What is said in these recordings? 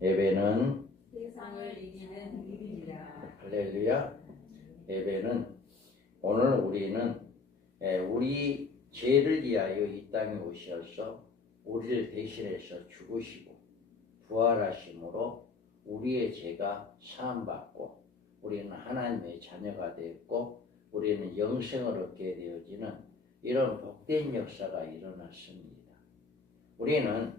예배는 세상을 이기는 힘이라. 할렐루야. 예배는 오늘 우리는 우리 죄를 위하여 이 땅에 오셔서 우리를 대신해서 죽으시고 부활하심으로 우리의 죄가 사함받고 우리는 하나님의 자녀가 되었고 우리는 영생을 얻게 되어지는 이런 복된 역사가 일어났습니다. 우리는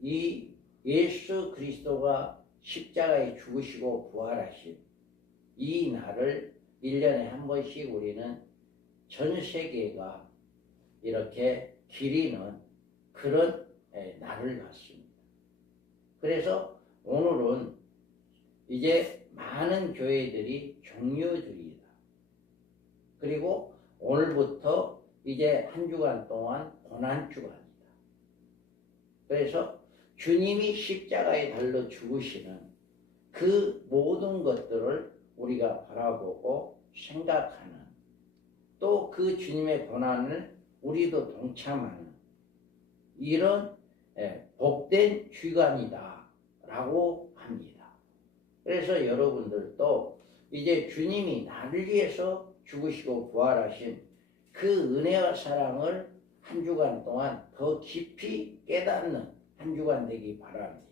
이 예수 그리스도가 십자가에 죽으시고 부활하신 이 날을 1년에 한 번씩 우리는 전 세계가 이렇게 기리는 그런 날을 갖습니다. 그래서 오늘은 이제 많은 교회들이 종료주의다. 그리고 오늘부터 이제 한 주간 동안 고난주간이다. 그래서 주님이 십자가에 달려 죽으시는 그 모든 것들을 우리가 바라보고 생각하는 또 그 주님의 고난을 우리도 동참하는 이런 복된 주간이다 라고 합니다. 그래서 여러분들도 이제 주님이 나를 위해서 죽으시고 부활하신 그 은혜와 사랑을 한 주간 동안 더 깊이 깨닫는 한 주간 되기 바랍니다.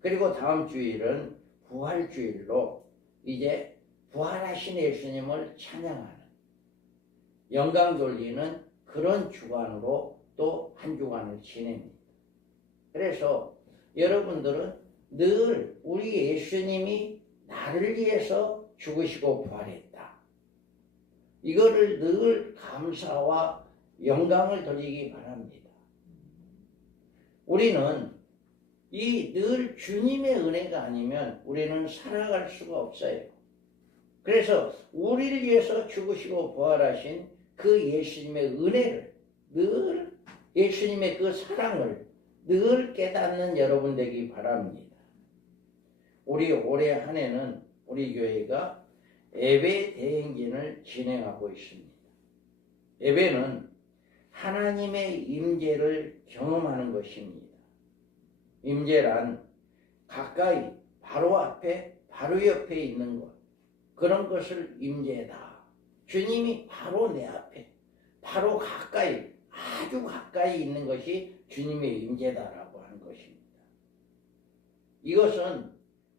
그리고 다음 주일은 부활주일로 이제 부활하신 예수님을 찬양하는 영광 돌리는 그런 주간으로 또 한 주간을 지냅니다. 그래서 여러분들은 늘 우리 예수님이 나를 위해서 죽으시고 부활했다. 이거를 늘 감사와 영광을 돌리기 바랍니다. 우리는 이 늘 주님의 은혜가 아니면 우리는 살아갈 수가 없어요. 그래서 우리를 위해서 죽으시고 부활하신 그 예수님의 은혜를 늘 예수님의 그 사랑을 늘 깨닫는 여러분 되기 바랍니다. 우리 올해 한 해는 우리 교회가 예배 대행진을 진행하고 있습니다. 예배는 하나님의 임재를 경험하는 것입니다. 임재란 가까이 바로 앞에 바로 옆에 있는 것, 그런 것을 임재다. 주님이 바로 내 앞에 바로 가까이 아주 가까이 있는 것이 주님의 임재다라고 하는 것입니다. 이것은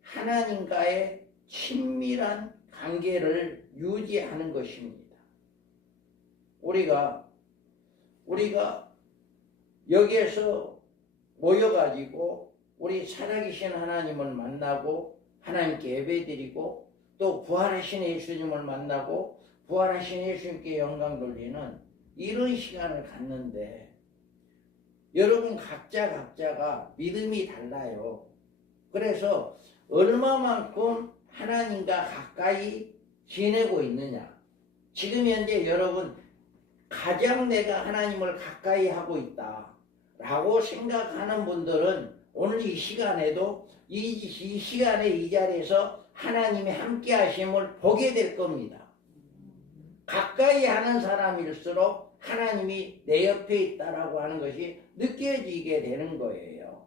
하나님과의 친밀한 관계를 유지하는 것입니다. 우리가 여기에서 모여가지고 우리 살아계신 하나님을 만나고 하나님께 예배드리고 또 부활하신 예수님을 만나고 부활하신 예수님께 영광 돌리는 이런 시간을 갖는데 여러분 각자가 믿음이 달라요. 그래서 얼마만큼 하나님과 가까이 지내고 있느냐. 지금 현재 여러분 가장 내가 하나님을 가까이 하고 있다 라고 생각하는 분들은 오늘 이 시간에도 이 시간에 이 자리에서 하나님이 함께 하심을 보게 될 겁니다. 가까이 하는 사람일수록 하나님이 내 옆에 있다라고 하는 것이 느껴지게 되는 거예요.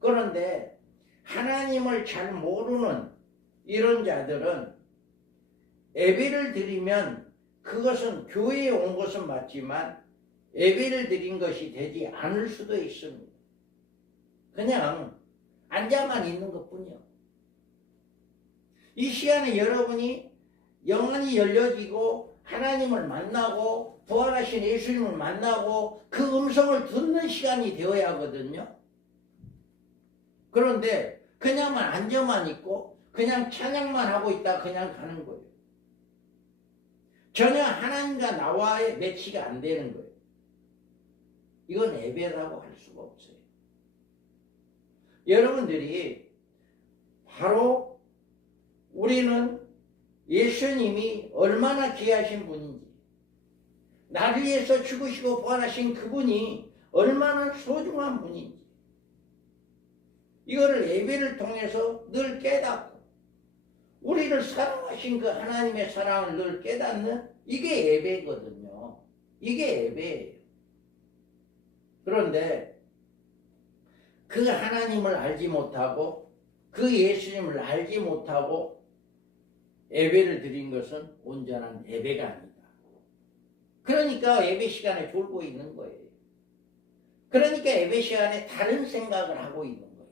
그런데 하나님을 잘 모르는 이런 자들은 예배를 드리면 그것은 교회에 온 것은 맞지만 예배를 드린 것이 되지 않을 수도 있습니다. 그냥 앉아만 있는 것뿐이요. 이 시간에 여러분이 영안이 열려지고 하나님을 만나고 부활하신 예수님을 만나고 그 음성을 듣는 시간이 되어야 하거든요. 그런데 그냥만 앉아만 있고 그냥 찬양만 하고 있다 그냥 가는 거예요. 전혀 하나님과 나와의 매치가 안 되는 거예요. 이건 예배라고 할 수가 없어요. 여러분들이 바로 우리는 예수님이 얼마나 귀하신 분인지 나를 위해서 죽으시고 부활하신 그분이 얼마나 소중한 분인지 이거를 예배를 통해서 늘 깨닫고 우리를 사랑하신 그 하나님의 사랑을 늘 깨닫는 이게 예배거든요. 이게 예배예요. 그런데 그 하나님을 알지 못하고 그 예수님을 알지 못하고 예배를 드린 것은 온전한 예배가 아니다. 그러니까 예배 시간에 졸고 있는 거예요. 그러니까 예배 시간에 다른 생각을 하고 있는 거예요.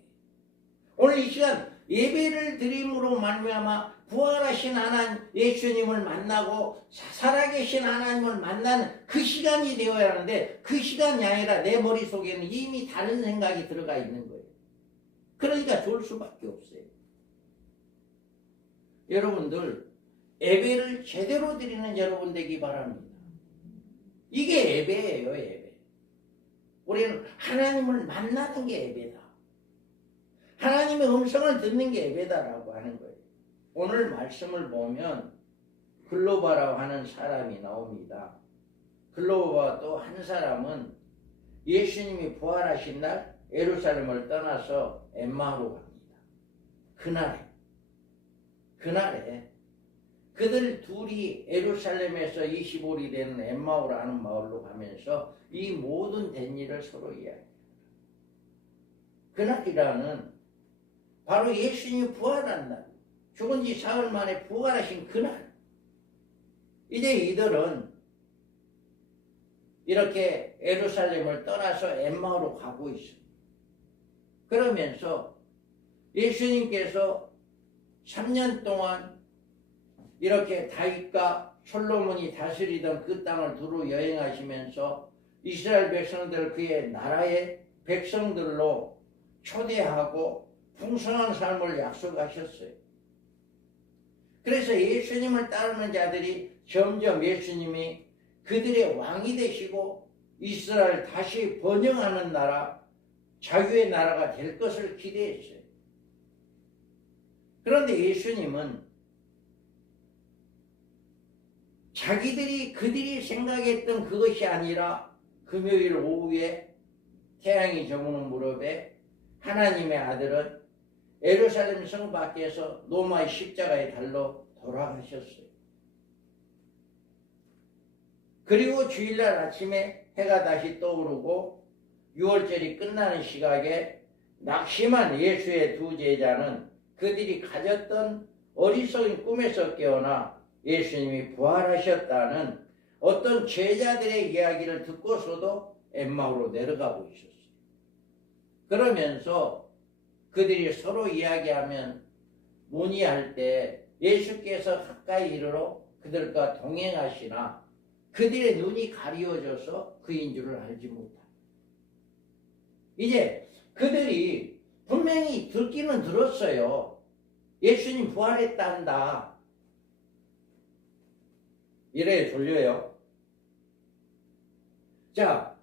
오늘 이 시간 예배를 드림으로 말미암아 부활하신 하나님 예수님을 만나고 살아계신 하나님을 만나는 그 시간이 되어야 하는데 그 시간이 아니라 내 머릿속에는 이미 다른 생각이 들어가 있는 거예요. 그러니까 졸 수밖에 없어요. 여러분들 예배를 제대로 드리는 여러분 되기 바랍니다. 이게 예배예요. 예배. 우리는 하나님을 만나는 게 예배다. 하나님의 음성을 듣는 게 예배다라고 하는 거예요. 오늘 말씀을 보면 글로바라고 하는 사람이 나옵니다. 글로바 또 한 사람은 예수님이 부활하신 날 예루살렘을 떠나서 엠마오로 갑니다. 그날에 그들 둘이 예루살렘에서 25리 되는 엠마오라는 마을로 가면서 이 모든 된 일을 서로 이야기합니다. 그날이라는 바로 예수님이 부활한 날, 죽은 지 사흘 만에 부활하신 그날. 이제 이들은 이렇게 예루살렘을 떠나서 엠마오로 가고 있습니다. 그러면서 예수님께서 3년 동안 이렇게 다윗과 솔로몬이 다스리던 그 땅을 두루 여행하시면서 이스라엘 백성들을 그의 나라의 백성들로 초대하고 풍성한 삶을 약속하셨어요. 그래서 예수님을 따르는 자들이 점점 예수님이 그들의 왕이 되시고 이스라엘 다시 번영하는 나라, 자유의 나라가 될 것을 기대했어요. 그런데 예수님은 그들이 생각했던 그것이 아니라 금요일 오후에 태양이 저무는 무렵에 하나님의 아들은 예루살렘 성 밖에서 로마의 십자가에 달려 돌아가셨어요. 그리고 주일날 아침에 해가 다시 떠오르고 6월절이 끝나는 시각에 낙심한 예수의 두 제자는 그들이 가졌던 어리석은 꿈에서 깨어나 예수님이 부활하셨다는 어떤 제자들의 이야기를 듣고서도 엠마오로 내려가고 있었어요. 그러면서 그들이 서로 이야기하면 문의할 때 예수께서 가까이 이르러 그들과 동행하시나 그들의 눈이 가리워져서 그인 줄을 알지 못합니다. 이제 그들이 분명히 듣기는 들었어요. 예수님 부활했다 한다. 이래 졸려요. 자,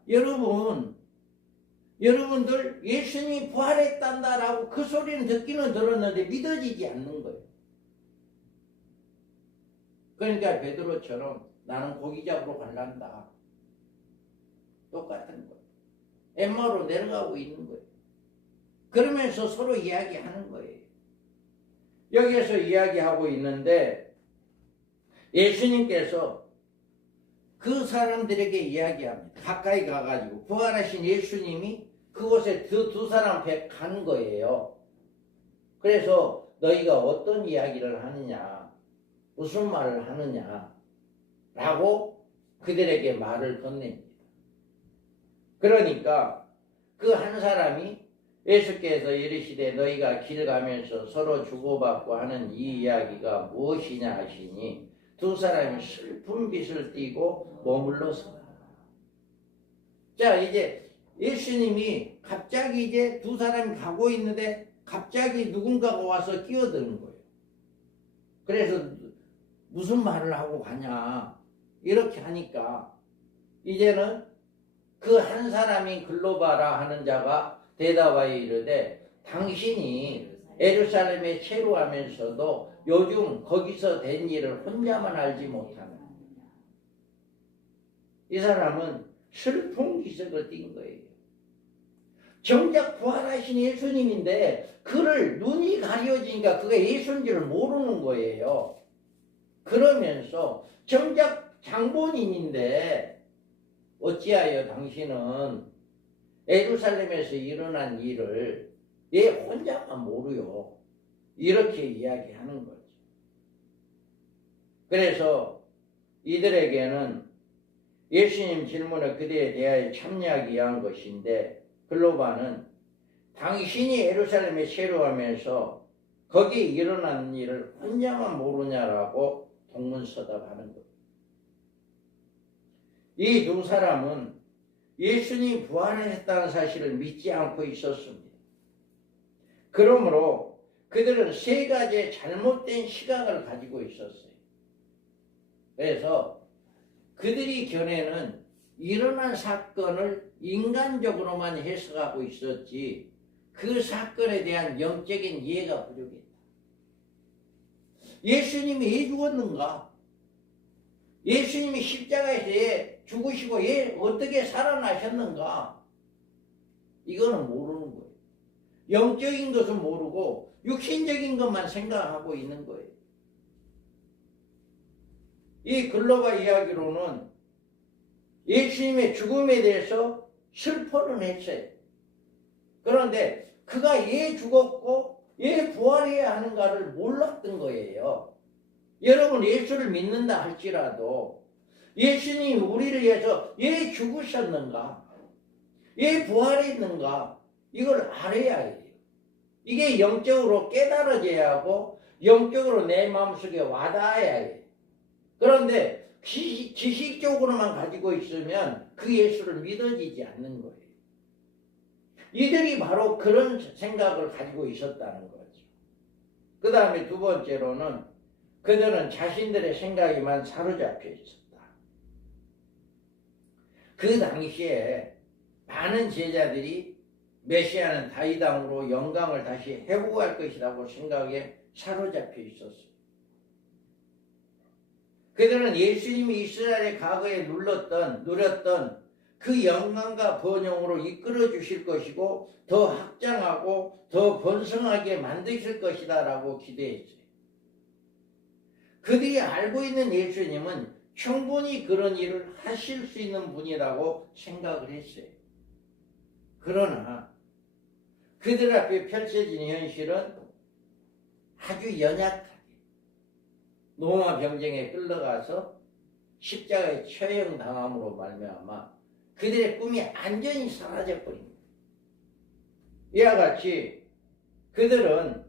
여러분들 예수님이 부활했단다라고 그 소리는 듣기는 들었는데 믿어지지 않는 거예요. 그러니까 베드로처럼 나는 고기 잡으러 갈란다. 똑같은 거예요. 엠마오로 내려가고 있는 거예요. 그러면서 서로 이야기하는 거예요. 여기에서 이야기하고 있는데 예수님께서 그 사람들에게 이야기합니다. 가까이 가가지고 부활하신 예수님이 그곳에 두 사람 앞에 간 거예요. 그래서 너희가 어떤 이야기를 하느냐, 무슨 말을 하느냐 라고 그들에게 말을 건넵니다. 그러니까 그 한 사람이 예수께서 이르시되 너희가 길 가면서 서로 주고받고 하는 이 이야기가 무엇이냐 하시니 두 사람이 슬픈 빛을 띠고 머물렀습니다. 자, 이제 예수님이 갑자기 이제 두 사람이 가고 있는데 갑자기 누군가가 와서 끼어드는 거예요. 그래서 무슨 말을 하고 가냐 이렇게 하니까 이제는 그 한 사람인 글로바라 하는 자가 대답하여 이르되 당신이 예루살렘에 체류하면서도 요즘 거기서 된 일을 혼자만 알지 못하는 이 사람은 슬픈 기색을 띈 거예요. 정작 부활하신 예수님인데 그를 눈이 가려지니까 그게 예수인 줄 모르는 거예요. 그러면서 정작 장본인인데 어찌하여 당신은 예루살렘에서 일어난 일을 얘 혼자만 모르요. 이렇게 이야기하는 거죠. 그래서 이들에게는 예수님 질문에 그대에 대하여 참여하기 위한 것인데 글로바는 당신이 예루살렘에 체류하면서 거기에 일어난 일을 혼자만 모르냐라고 동문서답하는 거예요. 이 두 사람은 예수님이 부활했다는 사실을 믿지 않고 있었습니다. 그러므로 그들은 세 가지의 잘못된 시각을 가지고 있었어요. 그래서 그들이 견해는 일어난 사건을 인간적으로만 해석하고 있었지 그 사건에 대한 영적인 이해가 부족했다. 예수님이 왜 죽었는가? 예수님이 십자가에서 왜 죽으시고 왜 어떻게 살아나셨는가? 이거는 모르는 거예요. 영적인 것은 모르고 육신적인 것만 생각하고 있는 거예요. 이 글로바 이야기로는 예수님의 죽음에 대해서 슬퍼는 했어요. 그런데 그가 왜 죽었고 왜 부활해야 하는가를 몰랐던 거예요. 여러분 예수를 믿는다 할지라도 예수님이 우리를 위해서 왜 죽으셨는가? 왜 부활했는가? 이걸 알아야 해요. 이게 영적으로 깨달아져야 하고 영적으로 내 마음속에 와닿아야 해요. 그런데 지식적으로만 가지고 있으면 그 예수를 믿어지지 않는 거예요. 이들이 바로 그런 생각을 가지고 있었다는 거죠. 그 다음에 두 번째로는 그들은 자신들의 생각에만 사로잡혀 있었다. 그 당시에 많은 제자들이 메시아는 다윗 왕으로 영광을 다시 회복할 것이라고 생각에 사로잡혀 있었어요. 그들은 예수님이 이스라엘의 과거에 누렸던 그 영광과 번영으로 이끌어 주실 것이고 더 확장하고 더 번성하게 만드실 것이다 라고 기대했어요. 그들이 알고 있는 예수님은 충분히 그런 일을 하실 수 있는 분이라고 생각을 했어요. 그러나 그들 앞에 펼쳐진 현실은 아주 연약하게 로마 병정에 끌려가서 십자가에 처형당함으로 말미암아 그들의 꿈이 완전히 사라져버립니다. 이와 같이 그들은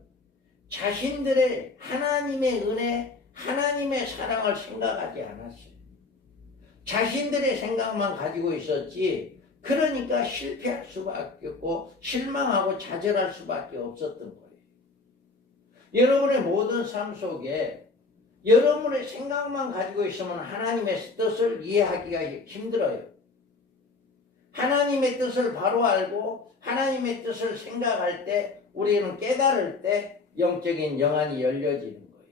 자신들의 하나님의 은혜, 하나님의 사랑을 생각하지 않았어요. 자신들의 생각만 가지고 있었지 그러니까 실패할 수밖에 없고 실망하고 좌절할 수밖에 없었던 거예요. 여러분의 모든 삶 속에 여러분의 생각만 가지고 있으면 하나님의 뜻을 이해하기가 힘들어요. 하나님의 뜻을 바로 알고 하나님의 뜻을 생각할 때 우리는 깨달을 때 영적인 영안이 열려지는 거예요.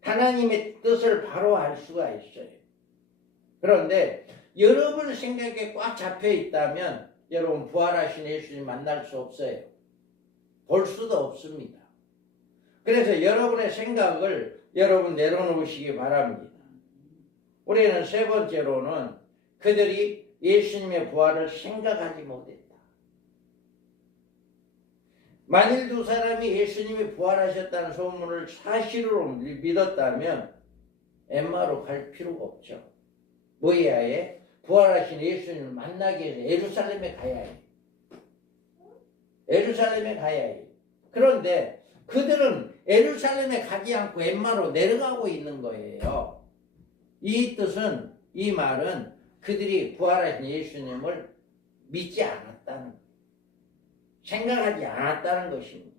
하나님의 뜻을 바로 알 수가 있어요. 그런데 여러분 생각에 꽉 잡혀 있다면 여러분 부활하신 예수님 만날 수 없어요. 볼 수도 없습니다. 그래서 여러분의 생각을 여러분 내려놓으시기 바랍니다. 우리는 세 번째로는 그들이 예수님의 부활을 생각하지 못했다. 만일 두 사람이 예수님이 부활하셨다는 소문을 사실로 믿었다면 엠마로 갈 필요가 없죠. 뭐해야 해? 부활하신 예수님을 만나기 위해서 예루살렘에 가야 해. 예루살렘에 가야 해. 그런데 그들은 예루살렘에 가지 않고 엠마로 내려가고 있는 거예요. 이 뜻은, 이 말은 그들이 부활하신 예수님을 믿지 않았다는 거예요. 생각하지 않았다는 것입니다.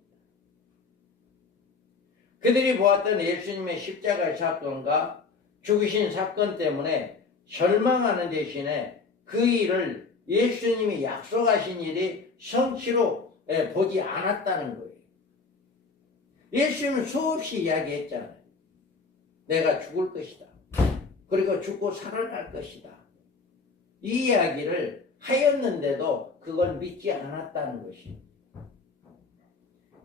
그들이 보았던 예수님의 십자가의 사건과 죽으신 사건 때문에 절망하는 대신에 그 일을 예수님이 약속하신 일이 성취로 보지 않았다는 거예요. 예수님은 수없이 이야기했잖아요. 내가 죽을 것이다. 그리고 죽고 살아날 것이다. 이 이야기를 하였는데도 그걸 믿지 않았다는 것입니다.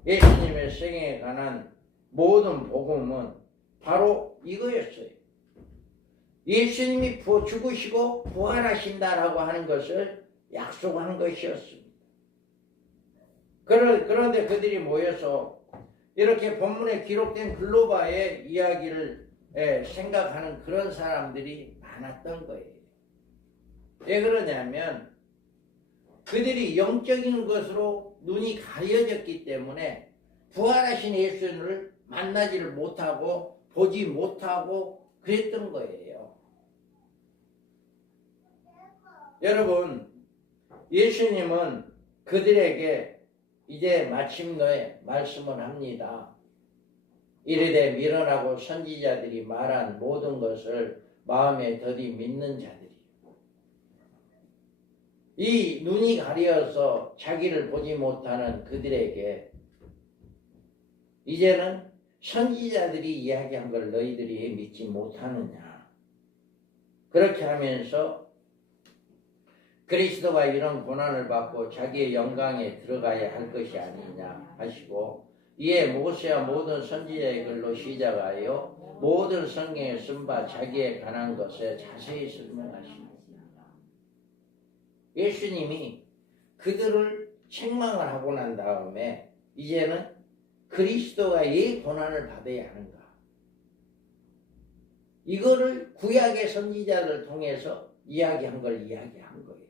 예수님의 생애에 관한 모든 복음은 바로 이거였어요. 예수님이 죽으시고 부활하신다라고 하는 것을 약속한 것이었습니다. 그런데 그들이 모여서 이렇게 본문에 기록된 글로바의 이야기를 생각하는 그런 사람들이 많았던 거예요. 왜 그러냐면 그들이 영적인 것으로 눈이 가려졌기 때문에 부활하신 예수님을 만나지를 못하고 보지 못하고 그랬던 거예요. 여러분, 예수님은 그들에게 이제 마침내 말씀을 합니다. 이르되 미련하고 선지자들이 말한 모든 것을 마음에 더디 믿는 자들이 이 눈이 가려서 자기를 보지 못하는 그들에게 이제는 선지자들이 이야기한 걸 너희들이 믿지 못하느냐. 그렇게 하면서 그리스도가 이런 고난을 받고 자기의 영광에 들어가야 할 것이 아니냐 하시고 이에 모세와 모든 선지자의 글로 시작하여 모든 성경에 쓴 바 자기에 관한 것에 자세히 설명하십니다. 예수님이 그들을 책망을 하고 난 다음에 이제는 그리스도가 왜 고난을 받아야 하는가, 이거를 구약의 선지자를 통해서 이야기한 걸 이야기한 거예요.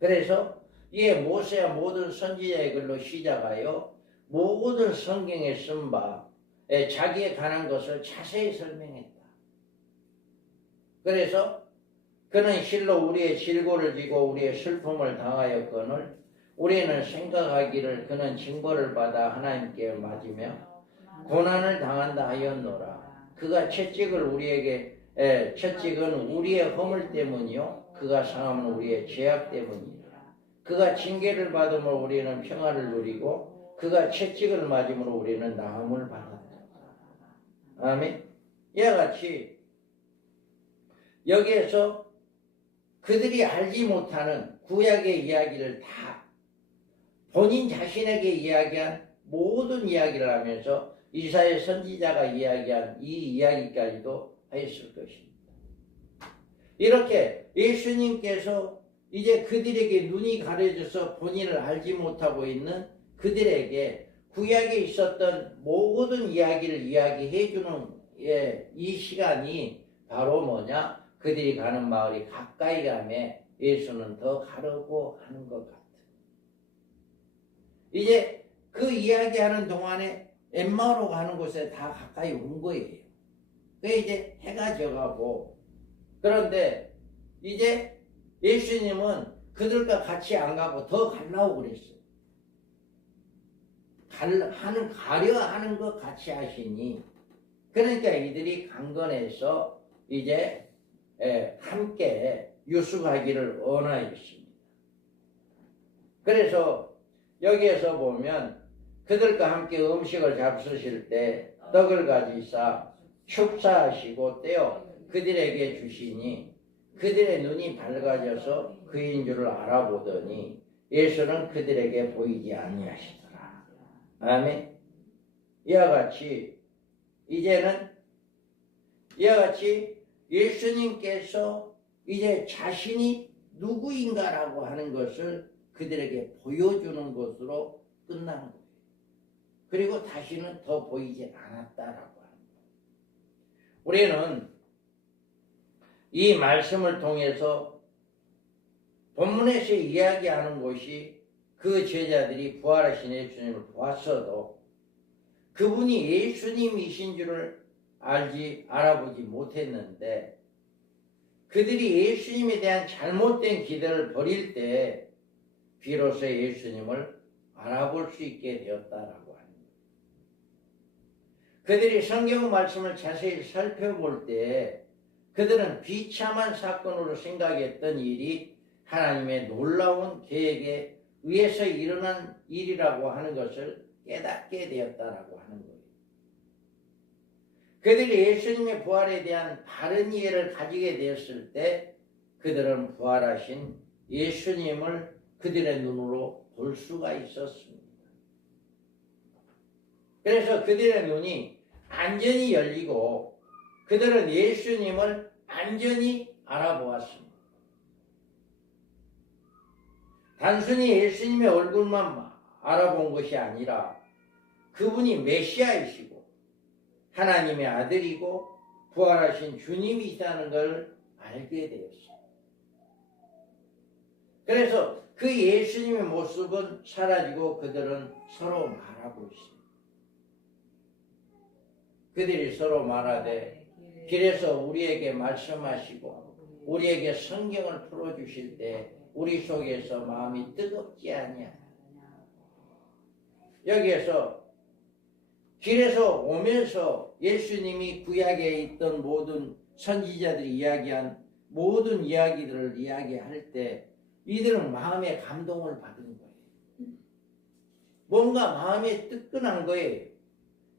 그래서 이에 모세와 모든 선지자의 글로 시작하여 모든 성경에 쓴 바 자기에 관한 것을 자세히 설명했다. 그래서 그는 실로 우리의 질고를 지고 우리의 슬픔을 당하였거늘 우리는 생각하기를 그는 징벌을 받아 하나님께 맞으며 고난을 당한다 하였노라. 그가 채찍은 우리의 허물 때문이요 그가 상함은 우리의 죄악 때문이라. 그가 징계를 받음으로 우리는 평화를 누리고 그가 채찍을 맞음으로 우리는 나음을 받았다. 아멘. 이와 같이 여기에서 그들이 알지 못하는 구약의 이야기를 다 본인 자신에게 이야기한 모든 이야기를 하면서 이사야 선지자가 이야기한 이 이야기까지도 했을 것입니다. 이렇게 예수님께서 이제 그들에게 눈이 가려져서 본인을 알지 못하고 있는 그들에게 구약에 있었던 모든 이야기를 이야기해 주는 이 시간이 바로 뭐냐? 그들이 가는 마을이 가까이 가매 예수는 더 가려고 하는 것 같아. 이제 그 이야기하는 동안에 엠마오로 가는 곳에 다 가까이 온 거예요. 그게 이제 해가 져가고, 그런데 이제 예수님은 그들과 같이 안 가고 더 가려고 그랬어요. 가려 하는 것 같이 하시니, 그러니까 이들이 강건해서 이제 함께 유숙하기를 원하였습니다. 그래서 여기에서 보면 그들과 함께 음식을 잡수실 때 떡을 가지사 축사하시고 떼어 그들에게 주시니 그들의 눈이 밝아져서 그인 줄을 알아보더니 예수는 그들에게 보이지 아니하시더라. 아멘. 이와 같이 예수님께서 이제 자신이 누구인가라고 하는 것을 그들에게 보여주는 것으로 끝나는 거예요. 그리고 다시는 더 보이지 않았다라고 하는 거예요. 우리는 이 말씀을 통해서 본문에서 이야기하는 것이 그 제자들이 부활하신 예수님을 보았어도 그분이 예수님이신 줄을 알아보지 못했는데 그들이 예수님에 대한 잘못된 기대를 버릴 때 비로소 예수님을 알아볼 수 있게 되었다라고 하는 거예요. 그들이 성경 말씀을 자세히 살펴볼 때 그들은 비참한 사건으로 생각했던 일이 하나님의 놀라운 계획에 의해서 일어난 일이라고 하는 것을 깨닫게 되었다라고 하는 거예요. 그들이 예수님의 부활에 대한 바른 이해를 가지게 되었을 때 그들은 부활하신 예수님을 그들의 눈으로 볼 수가 있었습니다. 그래서 그들의 눈이 완전히 열리고 그들은 예수님을 완전히 알아보았습니다. 단순히 예수님의 얼굴만 알아본 것이 아니라 그분이 메시아이시고 하나님의 아들이고 부활하신 주님이시다는 걸 알게 되었어요. 그래서 그 예수님의 모습은 사라지고 그들은 서로 말하고 있어요. 그들이 서로 말하되 길에서 우리에게 말씀하시고 우리에게 성경을 풀어주실 때 우리 속에서 마음이 뜨겁지 아니하냐. 여기에서 길에서 오면서 예수님이 구약에 있던 모든 선지자들이 이야기한 모든 이야기들을 이야기할 때 이들은 마음의 감동을 받은 거예요. 뭔가 마음에 뜨끈한 거예요.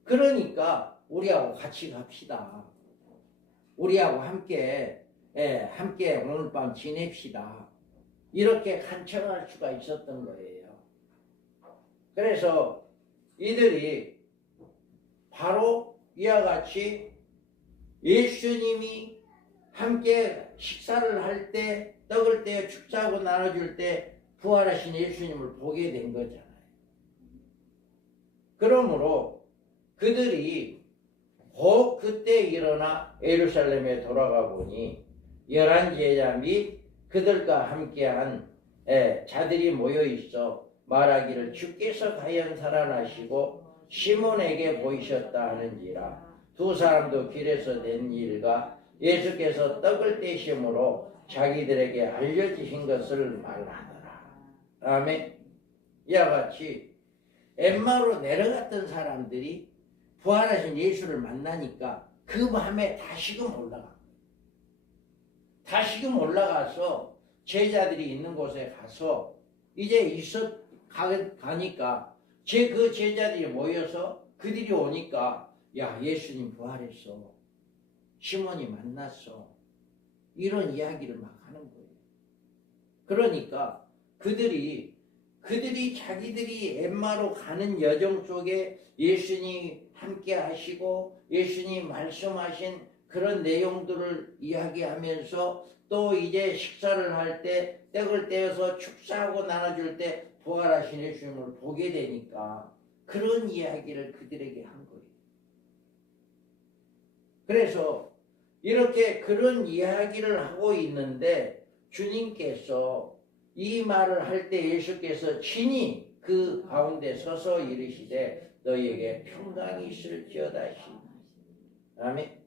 그러니까 우리하고 같이 갑시다. 우리하고 함께 오늘 밤 지냅시다. 이렇게 간청할 수가 있었던 거예요. 그래서 이들이 바로 이와 같이 예수님이 함께 식사를 할 때, 떡을 떼어 축사하고 나눠줄 때 부활하신 예수님을 보게 된 거잖아요. 그러므로 그들이 곧 그때 일어나 예루살렘에 돌아가 보니 11 제자 및 그들과 함께한 자들이 모여 있어 말하기를 주께서 과연 살아나시고 시몬에게 보이셨다 하는지라. 두 사람도 길에서 된 일과 예수께서 떡을 떼심으로 자기들에게 알려주신 것을 말하더라. 아멘. 이와 같이 엠마로 내려갔던 사람들이 부활하신 예수를 만나니까 그 밤에 다시금 올라가서 제자들이 있는 곳에 가서 이제 가니까 그 제자들이 모여서 그들이 오니까 야, 예수님 부활했어. 시몬이 만났어. 이런 이야기를 막 하는 거예요. 그러니까 그들이 자기들이 엠마로 가는 여정 속에 예수님 함께 하시고 예수님 말씀하신 그런 내용들을 이야기하면서 또 이제 식사를 할 때 떡을 떼어서 축사하고 나눠줄 때 부활하신 예수님을 보게 되니까 그런 이야기를 그들에게 한 거예요. 그래서 이렇게 그런 이야기를 하고 있는데 주님께서 이 말을 할 때 예수께서 친히 그 가운데 서서 이르시되 너희에게 평강이 있을지어다 하시니. 아멘.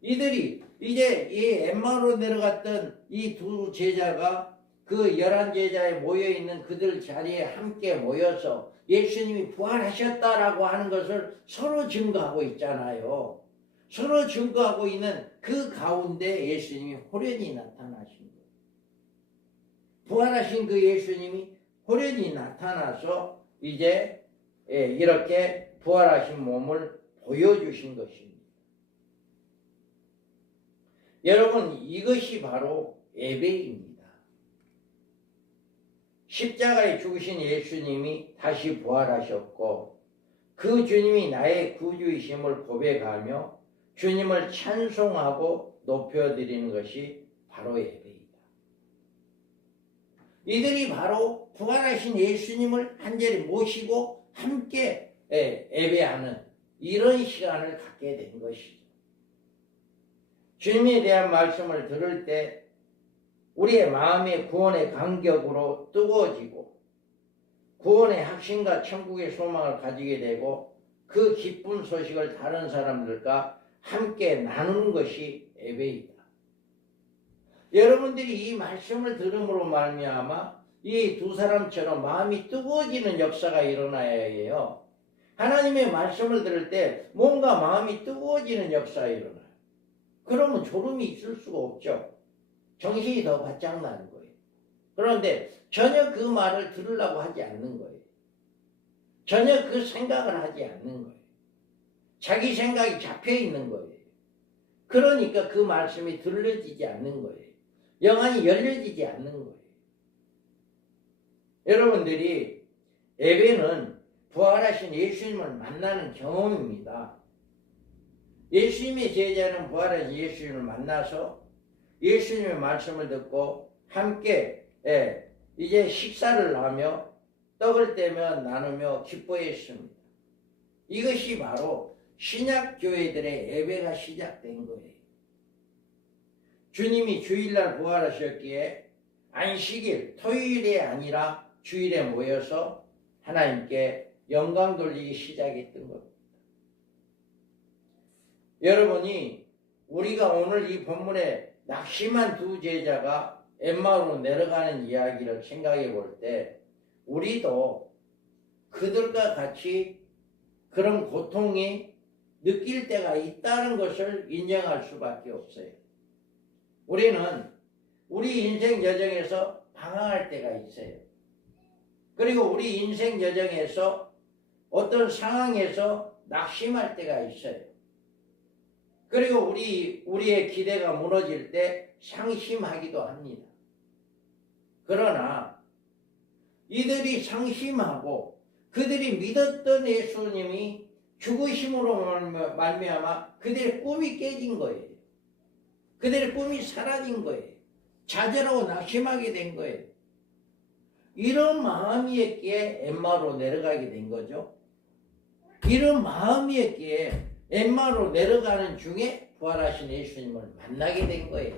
이들이 이제 이 엠마로 내려갔던 이 두 제자가 그 11 제자에 모여있는 그들 자리에 함께 모여서 예수님이 부활하셨다라고 하는 것을 서로 증거하고 있잖아요. 서로 증거하고 있는 그 가운데 예수님이 호련히 나타나신 거예요. 부활하신 그 예수님이 호련히 나타나서 이제 이렇게 부활하신 몸을 보여주신 것입니다. 여러분, 이것이 바로 예배입니다. 십자가에 죽으신 예수님이 다시 부활하셨고 그 주님이 나의 구주이심을 고백하며 주님을 찬송하고 높여드리는 것이 바로 예배이다. 이들이 바로 부활하신 예수님을 한 자리 모시고 함께 예배하는 이런 시간을 갖게 된 것이죠. 주님에 대한 말씀을 들을 때 우리의 마음의 구원의 간격으로 뜨거워지고 구원의 확신과 천국의 소망을 가지게 되고 그 기쁜 소식을 다른 사람들과 함께 나누는 것이 예배이다. 여러분들이 이 말씀을 들음으로 말미암아 이 두 사람처럼 마음이 뜨거워지는 역사가 일어나야 해요. 하나님의 말씀을 들을 때 뭔가 마음이 뜨거워지는 역사가 일어나요. 그러면 졸음이 있을 수가 없죠. 정신이 더 바짝 나는 거예요. 그런데 전혀 그 말을 들으려고 하지 않는 거예요. 전혀 그 생각을 하지 않는 거예요. 자기 생각이 잡혀 있는 거예요. 그러니까 그 말씀이 들려지지 않는 거예요. 영안이 열려지지 않는 거예요. 여러분들이 예배는 부활하신 예수님을 만나는 경험입니다. 예수님의 제자는 부활하신 예수님을 만나서 예수님의 말씀을 듣고 함께 이제 식사를 하며 떡을 떼며 나누며 기뻐했습니다. 이것이 바로 신약 교회들의 예배가 시작된 거예요. 주님이 주일날 부활하셨기에 안식일, 토요일이 아니라 주일에 모여서 하나님께 영광 돌리기 시작했던 겁니다. 여러분이 우리가 오늘 이 본문에 낙심한 두 제자가 엠마오로 내려가는 이야기를 생각해 볼 때 우리도 그들과 같이 그런 고통이 느낄 때가 있다는 것을 인정할 수밖에 없어요. 우리는 우리 인생 여정에서 방황할 때가 있어요. 그리고 우리 인생 여정에서 어떤 상황에서 낙심할 때가 있어요. 그리고 우리의 기대가 무너질 때 상심하기도 합니다. 그러나 이들이 상심하고 그들이 믿었던 예수님이 죽으심으로 말미암아 그들의 꿈이 깨진 거예요. 그들의 꿈이 사라진 거예요. 좌절하고 낙심하게 된 거예요. 이런 마음이었기에 엠마오로 내려가게 된 거죠. 이런 마음이었기에 엠마오로 내려가는 중에 부활하신 예수님을 만나게 된 거예요.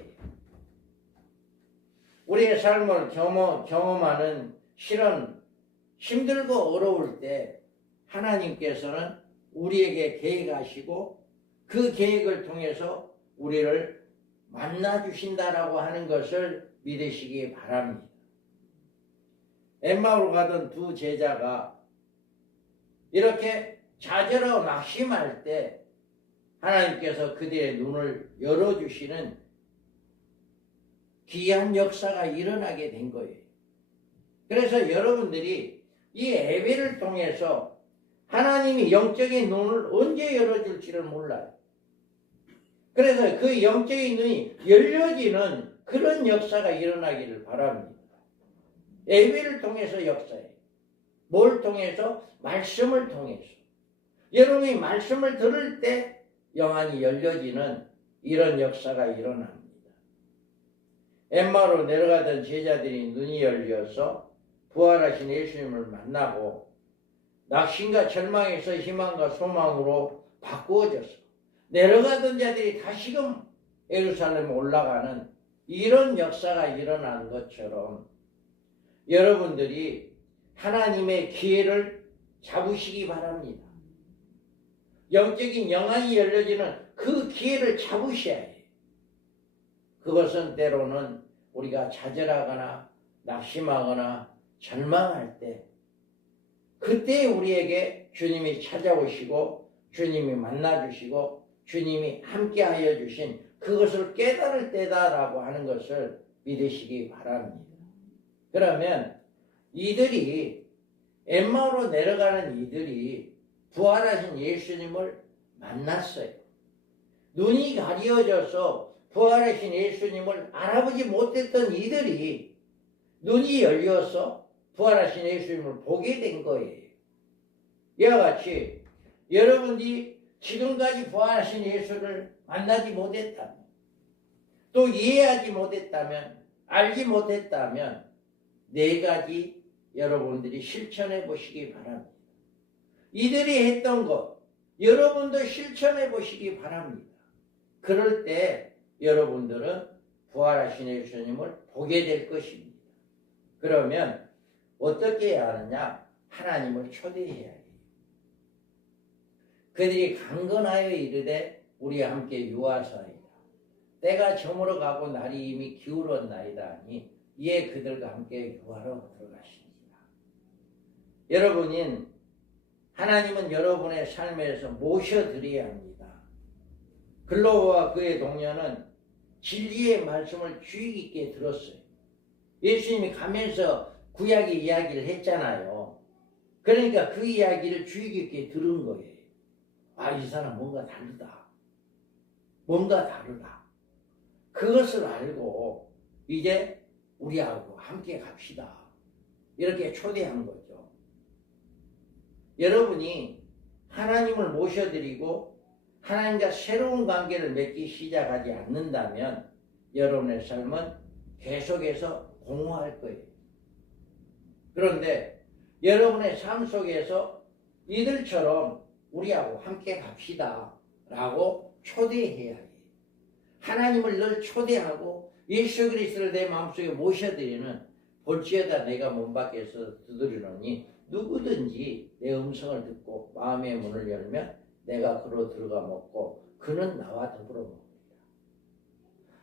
우리의 삶을 경험하는 실은 힘들고 어려울 때 하나님께서는 우리에게 계획하시고 그 계획을 통해서 우리를 만나주신다라고 하는 것을 믿으시기 바랍니다. 엠마오로 가던 두 제자가 이렇게 좌절하고 낙심할 때 하나님께서 그들의 눈을 열어주시는 귀한 역사가 일어나게 된 거예요. 그래서 여러분들이 이 예배를 통해서 하나님이 영적인 눈을 언제 열어줄지를 몰라요. 그래서 그 영적인 눈이 열려지는 그런 역사가 일어나기를 바랍니다. 예배를 통해서 역사예요. 뭘 통해서? 말씀을 통해서. 여러분이 말씀을 들을 때 영안이 열려지는 이런 역사가 일어납니다. 엠마오로 내려가던 제자들이 눈이 열려서 부활하신 예수님을 만나고 낙심과 절망에서 희망과 소망으로 바꾸어졌어. 내려가던 자들이 다시금 예루살렘에 올라가는 이런 역사가 일어난 것처럼 여러분들이 하나님의 기회를 잡으시기 바랍니다. 영적인 영안이 열려지는 그 기회를 잡으셔야 해요. 그것은 때로는 우리가 좌절하거나 낙심하거나 절망할 때 그때 우리에게 주님이 찾아오시고 주님이 만나주시고 주님이 함께하여 주신 그것을 깨달을 때다라고 하는 것을 믿으시기 바랍니다. 그러면 이들이 엠마오로 내려가는 이들이 부활하신 예수님을 만났어요. 눈이 가려져서 부활하신 예수님을 알아보지 못했던 이들이 눈이 열려서 부활하신 예수님을 보게 된 거예요. 이와 같이 여러분이 지금까지 부활하신 예수를 만나지 못했다면 또 이해하지 못했다면 알지 못했다면 네 가지 여러분들이 실천해 보시기 바랍니다. 이들이 했던 것 여러분도 실천해 보시기 바랍니다. 그럴 때 여러분들은 부활하신 예수님을 보게 될 것입니다. 그러면 어떻게 해야 하느냐? 하나님을 초대해야 해요. 그들이 강건하여 이르되 우리와 함께 유하사이다. 때가 저물어 가고 날이 이미 기울었나이다 하니 이에 그들과 함께 유하로 들어가시니라. 여러분인 하나님은 여러분의 삶에서 모셔드려야 합니다. 글로바와 그의 동료는 진리의 말씀을 주의 깊게 들었어요. 예수님이 가면서 구약의 이야기를 했잖아요. 그러니까 그 이야기를 주의 깊게 들은 거예요. 아, 이 사람 뭔가 다르다. 뭔가 다르다. 그것을 알고 이제 우리하고 함께 갑시다. 이렇게 초대한 거죠. 여러분이 하나님을 모셔드리고 하나님과 새로운 관계를 맺기 시작하지 않는다면 여러분의 삶은 계속해서 공허할 거예요. 그런데 여러분의 삶 속에서 이들처럼 우리하고 함께 갑시다 라고 초대해야 해요. 하나님을 늘 초대하고 예수 그리스도를 내 마음속에 모셔드리는 볼지어다 내가 문 밖에서 두드리노니 누구든지 내 음성을 듣고 마음의 문을 열면 내가 그로 들어가 먹고 그는 나와 더불어 먹습니다.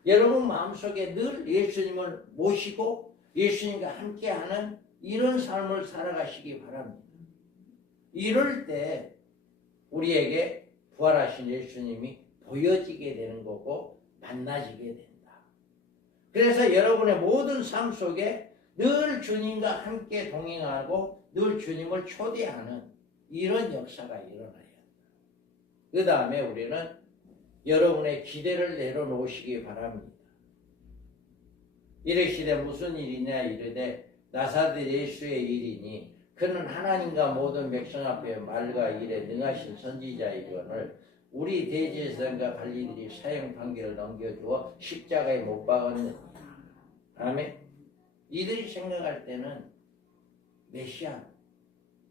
여러분 마음속에 늘 예수님을 모시고 예수님과 함께하는 이런 삶을 살아가시기 바랍니다. 이럴 때 우리에게 부활하신 예수님이 보여지게 되는 거고 만나지게 된다. 그래서 여러분의 모든 삶 속에 늘 주님과 함께 동행하고 늘 주님을 초대하는 이런 역사가 일어나야 한다. 그 다음에 우리는 여러분의 기대를 내려놓으시기 바랍니다. 이르시되 무슨 일이냐 이르되 나사렛 예수의 일이니 그는 하나님과 모든 백성 앞에 말과 일에 능하신 선지자이거늘 우리 대제사장과 관리들이 사형 판결을 넘겨주어 십자가에 못 박았느니라. 아멘. 이들이 생각할 때는 메시아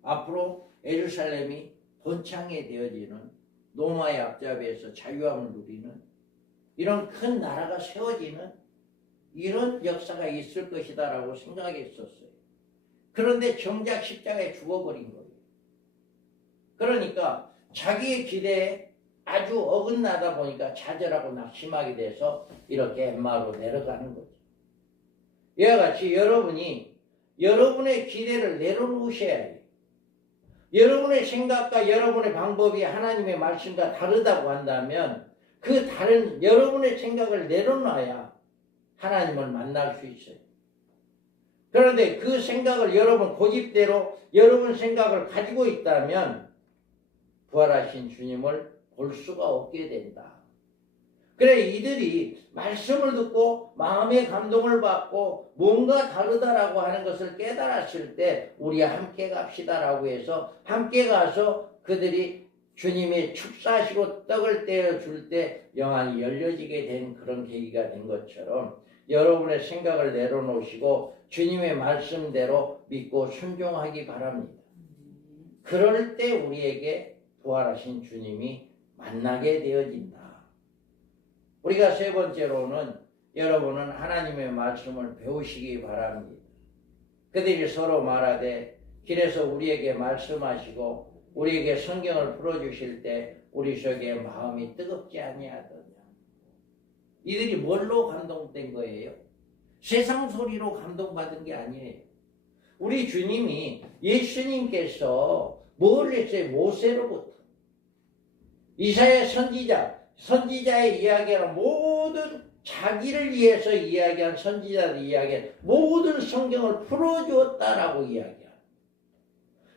앞으로 예루살렘이 번창해 되어지는 로마의 앞잡이에서 자유함을 누리는 이런 큰 나라가 세워지는 이런 역사가 있을 것이다 라고 생각했었어요. 그런데 정작 십자가에 죽어버린 거예요. 그러니까 자기의 기대에 아주 어긋나다 보니까 좌절하고 낙심하게 돼서 이렇게 엠마로 내려가는 거죠. 이와 같이 여러분이 여러분의 기대를 내려놓으셔야 해요. 여러분의 생각과 여러분의 방법이 하나님의 말씀과 다르다고 한다면 그 다른 여러분의 생각을 내려놔야 하나님을 만날 수 있어요. 그런데 그 생각을 여러분 고집대로 여러분 생각을 가지고 있다면 부활하신 주님을 볼 수가 없게 된다. 그래 이들이 말씀을 듣고 마음의 감동을 받고 뭔가 다르다라고 하는 것을 깨달았을 때 우리 함께 갑시다라고 해서 함께 가서 그들이 주님의 축사하시고 떡을 떼어줄 때 영안이 열려지게 된 그런 계기가 된 것처럼 여러분의 생각을 내려놓으시고 주님의 말씀대로 믿고 순종하기 바랍니다. 그럴 때 우리에게 부활하신 주님이 만나게 되어진다. 우리가 세 번째로는 여러분은 하나님의 말씀을 배우시기 바랍니다. 그들이 서로 말하되 길에서 우리에게 말씀하시고 우리에게 성경을 풀어주실 때 우리 속에 마음이 뜨겁지 아니하더냐. 이들이 뭘로 감동된 거예요? 세상 소리로 감동받은 게 아니에요. 우리 주님이 예수님께서 뭘 했어요? 모세로부터 이사야 선지자의 이야기하는 모든 자기를 위해서 이야기한 선지자들 이야기한 모든 성경을 풀어주었다라고 이야기합니다.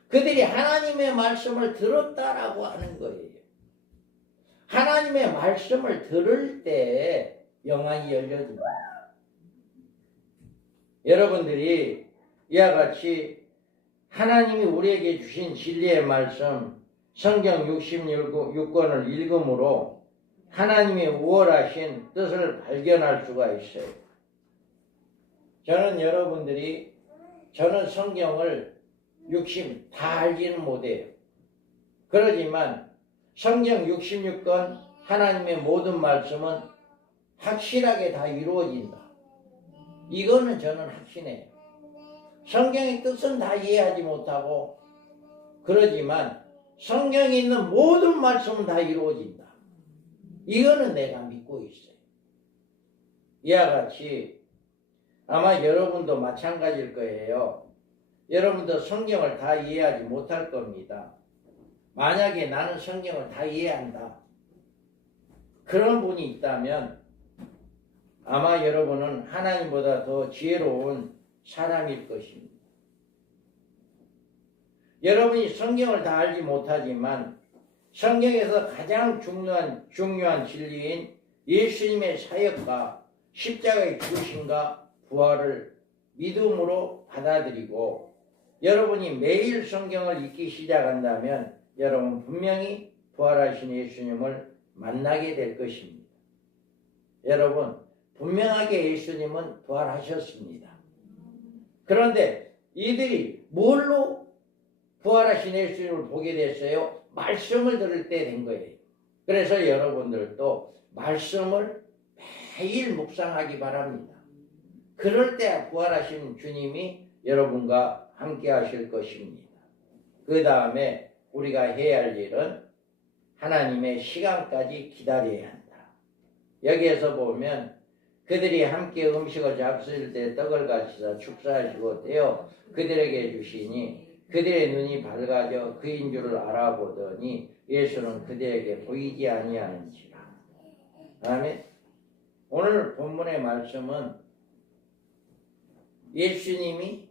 그들이 하나님의 말씀을 들었다라고 하는 거예요. 하나님의 말씀을 들을 때 영안이 열려집니다. 여러분들이 이와 같이 하나님이 우리에게 주신 진리의 말씀 성경 66권을 읽음으로 하나님의 우월하신 뜻을 발견할 수가 있어요. 저는 성경을 60 다 알지는 못해요. 그러지만 성경 66권 하나님의 모든 말씀은 확실하게 다 이루어진다. 이거는 저는 확신해요. 성경의 뜻은 다 이해하지 못하고 그러지만 성경에 있는 모든 말씀은 다 이루어진다. 이거는 내가 믿고 있어요. 이와 같이 아마 여러분도 마찬가지일 거예요. 여러분도 성경을 다 이해하지 못할 겁니다. 만약에 나는 성경을 다 이해한다. 그런 분이 있다면 아마 여러분은 하나님보다 더 지혜로운 사람일 것입니다. 여러분이 성경을 다 알지 못하지만 성경에서 가장 중요한 진리인 예수님의 사역과 십자가의 죽으심과 부활을 믿음으로 받아들이고 여러분이 매일 성경을 읽기 시작한다면 여러분 분명히 부활하신 예수님을 만나게 될 것입니다. 여러분 분명하게 예수님은 부활하셨습니다. 그런데 이들이 뭘로 부활하신 예수님을 보게 됐어요? 말씀을 들을 때 된 거예요. 그래서 여러분들도 말씀을 매일 묵상하기 바랍니다. 그럴 때 부활하신 주님이 여러분과 함께 하실 것입니다. 그 다음에 우리가 해야 할 일은 하나님의 시간까지 기다려야 한다. 여기에서 보면 그들이 함께 음식을 잡수실 때 떡을 가지사 축사하시고 떼어 그들에게 주시니 그들의 눈이 밝아져 그인 줄을 알아보더니 예수는 그들에게 보이지 아니하는지라. 아멘. 오늘 본문의 말씀은 예수님이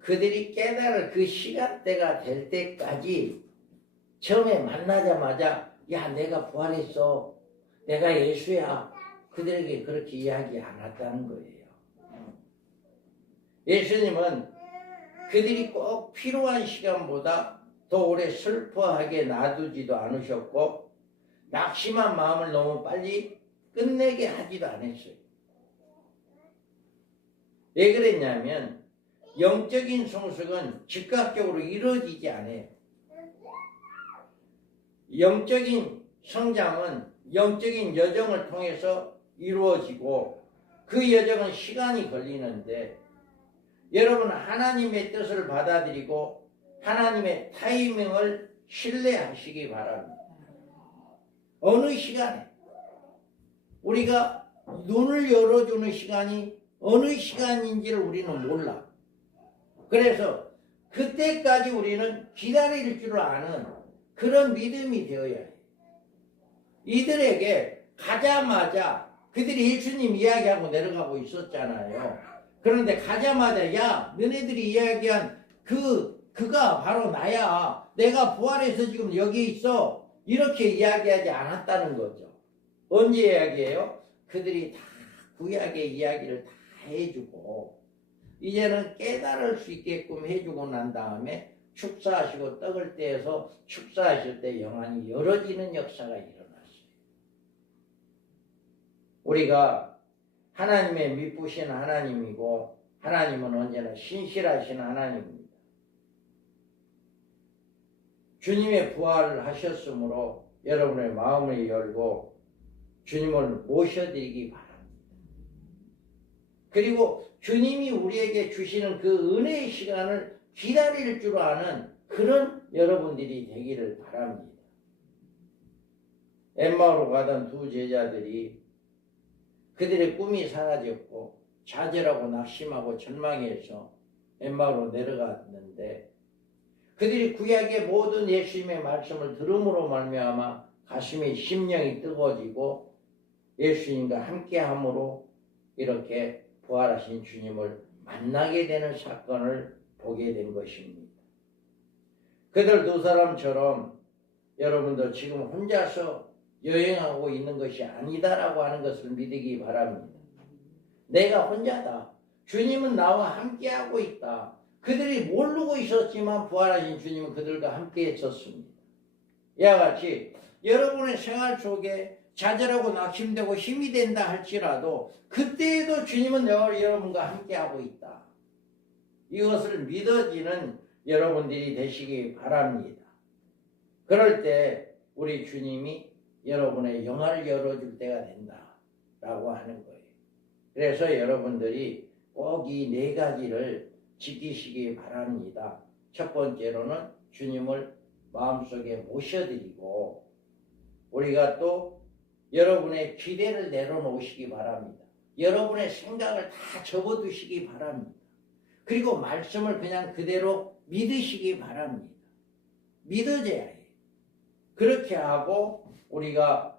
그들이 깨달을 그 시간대가 될 때까지 처음에 만나자마자 야 내가 부활했어, 내가 예수야, 그들에게 그렇게 이야기 안 했다는 거예요. 예수님은 그들이 꼭 필요한 시간보다 더 오래 슬퍼하게 놔두지도 않으셨고 낙심한 마음을 너무 빨리 끝내게 하지도 않았어요. 왜 그랬냐면 영적인 성숙은 즉각적으로 이루어지지 않아요. 영적인 성장은 영적인 여정을 통해서 이루어지고 그 여정은 시간이 걸리는데 여러분 하나님의 뜻을 받아들이고 하나님의 타이밍을 신뢰하시기 바랍니다. 어느 시간에 우리가 눈을 열어주는 시간이 어느 시간인지를 우리는 몰라. 그래서 그때까지 우리는 기다릴 줄 아는 그런 믿음이 되어야 해요. 이들에게 가자마자 그들이 예수님 이야기하고 내려가고 있었잖아요. 그런데 가자마자 야 너네들이 이야기한 그가 바로 나야, 내가 부활해서 지금 여기 있어, 이렇게 이야기하지 않았다는 거죠. 언제 이야기해요? 그들이 다 구약의 이야기를 다 해주고 이제는 깨달을 수 있게끔 해주고 난 다음에 축사하시고 떡을 떼어서 축사하실 때 영안이 열어지는 역사가 일어났어요. 우리가 하나님의 미쁘신 하나님이고 하나님은 언제나 신실하신 하나님입니다. 주님의 부활을 하셨으므로 여러분의 마음을 열고 주님을 모셔드리기 바랍니다. 그리고 주님이 우리에게 주시는 그 은혜의 시간을 기다릴 줄 아는 그런 여러분들이 되기를 바랍니다. 엠마오로 가던 두 제자들이 그들의 꿈이 사라졌고 좌절하고 낙심하고 절망해서 엠마오로 내려갔는데 그들이 구약의 모든 예수님의 말씀을 들음으로 말미암아 가슴이 심령이 뜨거워지고 예수님과 함께함으로 이렇게 부활하신 주님을 만나게 되는 사건을 보게 된 것입니다. 그들 두 사람처럼 여러분도 지금 혼자서 여행하고 있는 것이 아니다라고 하는 것을 믿기 바랍니다. 내가 혼자다. 주님은 나와 함께하고 있다. 그들이 모르고 있었지만 부활하신 주님은 그들과 함께 했었습니다. 이와 같이 여러분의 생활 속에 좌절하고 낙심되고 힘이 된다 할지라도 그때에도 주님은 여러분과 함께하고 있다. 이것을 믿어지는 여러분들이 되시기 바랍니다. 그럴 때 우리 주님이 여러분의 영화를 열어줄 때가 된다라고 하는 거예요. 그래서 여러분들이 꼭 이 네 가지를 지키시기 바랍니다. 첫 번째로는 주님을 마음속에 모셔드리고 우리가 또 여러분의 기대를 내려놓으시기 바랍니다. 여러분의 생각을 다 접어두시기 바랍니다. 그리고 말씀을 그냥 그대로 믿으시기 바랍니다. 믿어져야 해요. 그렇게 하고 우리가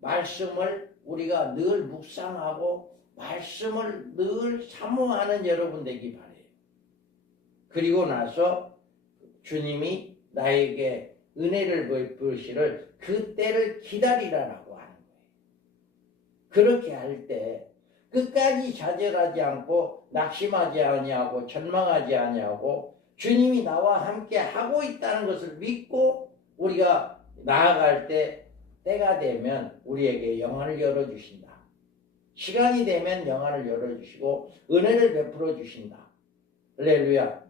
말씀을 우리가 늘 묵상하고 말씀을 늘 사모하는 여러분 되기 바래요. 그리고 나서 주님이 나에게 은혜를 베푸시를 그 때를 기다리라라고 하는 거예요. 그렇게 할 때 끝까지 좌절하지 않고 낙심하지 아니하고 절망하지 아니하고 주님이 나와 함께 하고 있다는 것을 믿고 우리가 나아갈 때 때가 되면 우리에게 영안을 열어주신다. 시간이 되면 영안을 열어주시고 은혜를 베풀어 주신다. 할렐루야.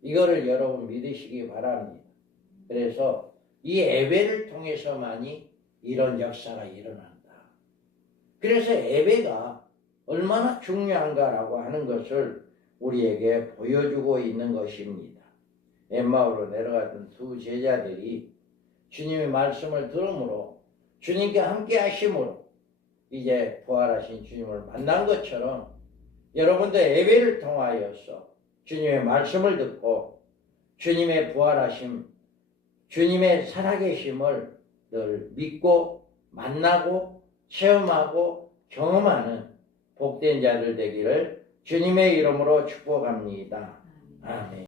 이거를 여러분 믿으시기 바랍니다. 그래서 이 예배를 통해서만이 이런 역사가 일어난다. 그래서 예배가 얼마나 중요한가라고 하는 것을 우리에게 보여주고 있는 것입니다. 엠마오로 내려갔던 두 제자들이 주님의 말씀을 들음으로 주님께 함께 하심으로 이제 부활하신 주님을 만난 것처럼 여러분도 예배를 통하여서 주님의 말씀을 듣고 주님의 부활하심, 주님의 살아계심을 늘 믿고 만나고 체험하고 경험하는 복된 자들 되기를 주님의 이름으로 축복합니다. 아멘.